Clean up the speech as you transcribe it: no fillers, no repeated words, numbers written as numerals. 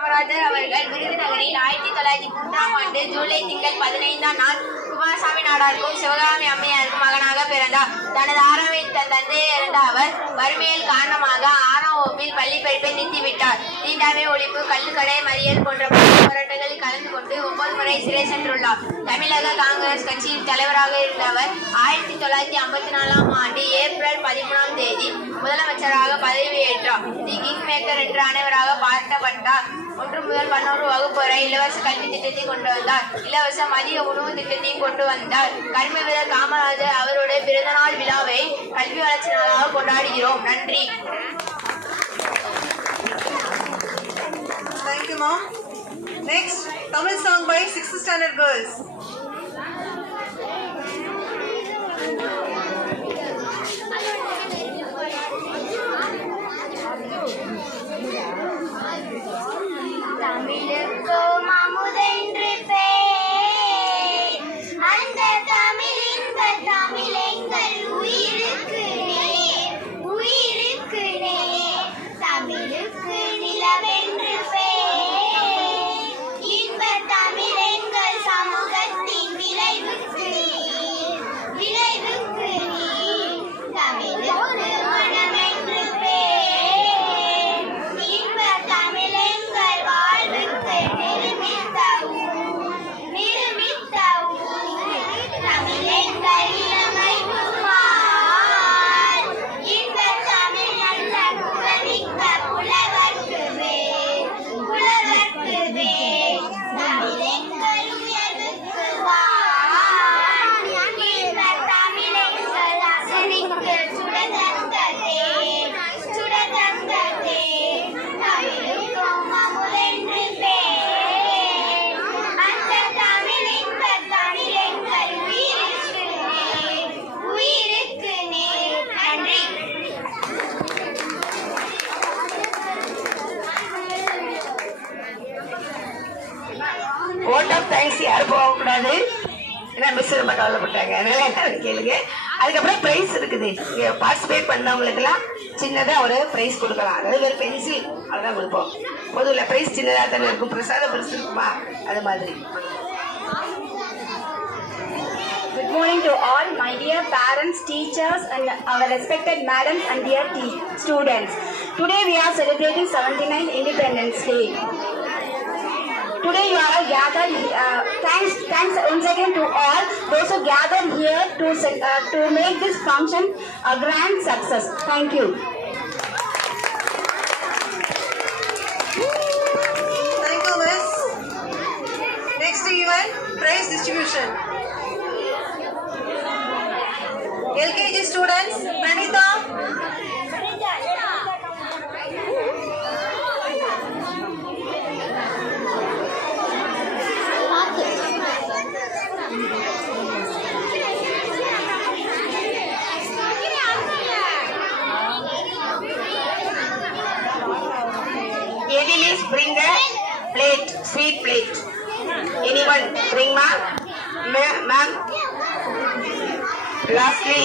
காமராஜர் அவர்கள் விருதுநகரில் 1903ஆம் ஆண்டு ஜூலை திங்கள் 15ஆம் நாள் குமாரசாமி நாடாருக்கும் சிவகாமி அம்மையாருக்கும் மகனாக பிறந்தார். தனது ஆறாம் தந்தை இறந்த அவர் வறுமையில் காரணமாக 6ஆம் வகுப்பில் பள்ளி படிப்பை நிறுத்திவிட்டார். தீண்டாமை ஒழிப்பு, கள்ளுக்கடை மறியல் போன்ற போராட்டங்களில் கலந்து கொண்டு 9 முறை சிறை சென்றுள்ளார். தமிழக காங்கிரஸ் கட்சியின் தலைவராக இருந்த அவர் 1954ஆம் ஆண்டு ஏப்ரல் 13ஆம் தேதி முதலமைச்சராக பதவியேற்றார். தி கிங் மேக்கர் என்ற அனைவராக பாராட்டப்பட்டார். 1 முதல் 11 வகுப்பு வரை இலவச கல்வி திட்டத்தை கொண்டு வந்தார். இலவச மதிய உணவு திட்டத்தையும் கொண்டு வந்தார். கர்ம வீரர் காமராஜர் அவருடைய பிறந்தநாள் விழாவை கல்வி வளர்ச்சி நாளாக கொண்டாடுகிறோம். நன்றி. Thank you, Mom. Next, Tamil song by 6th standard girls. தமிழுக்கும் அமுதென்று பேர், அந்த தமிழின்ப தமிழெங்கள் உயிருக்கு நேர், உயிருக்கு நேர். தமிழுக்கு நிலவென்று பேர், இன்ப தமிழெங்கள் சமூகத்தின் விளைவுக்கு நீர், விளைவுக்கு நீர். தமிழுக்கு மனமென்று பேர், இன்ப தமிழெங்கள் வாழ்வுக்கு நிருமித்த ஊர், நிருமித்த ஊர். தமிழெங்கள் இளமை புகார், இன்ப தமிழ் நல்ல குலமிக்க புலவர்க்கு வேர், புலவர்க்கு வேர். தமிழெங்கள் உயர்வுக்கு வார், இன்ப தமிழெங்கள் அசனிக்கு சுடதந்த தேர், சுடதந்த தேர். தமிழுக்கும் அமுதென்று பேர், அந்த தமிழின்ப தமிழெங்கள் உயிருக்கு நேர், உயிருக்கு நேர். நன்றி. ஓட் ஆஃப் தேங்க்ஸ் யாரும் போகக்கூடாது. ஏன்னா மிஸ் ரொம்ப கவலைப்பட்டாங்க. அதனால என்ன கேளுங்க. அதுக்கப்புறம் ப்ரைஸ் இருக்குது. பார்ட்டிசிபேட் பண்ணவங்களுக்கெல்லாம் சின்னதாக ஒரு ப்ரைஸ் கொடுக்கலாம். அதாவது ஒரு பென்சில் அவ்வளோதான் கொடுப்போம். பொதுவில் ப்ரைஸ் சின்னதாக தானே இருக்கும். பிரசாத பரிசு இருக்குமா அது மாதிரி. Good morning to all my dear parents, teachers and our respected madams and dear students. Today we are celebrating 79th Independence Day. Today you are gathered. Thanks once again to all those who gathered here to make this function a grand success. Thank you. Thank you, Miss. Next event, prize distribution. LKG students, Pranita. Edilis, bring a plate, sweet plate. Anyone bring ma'am? Lastly.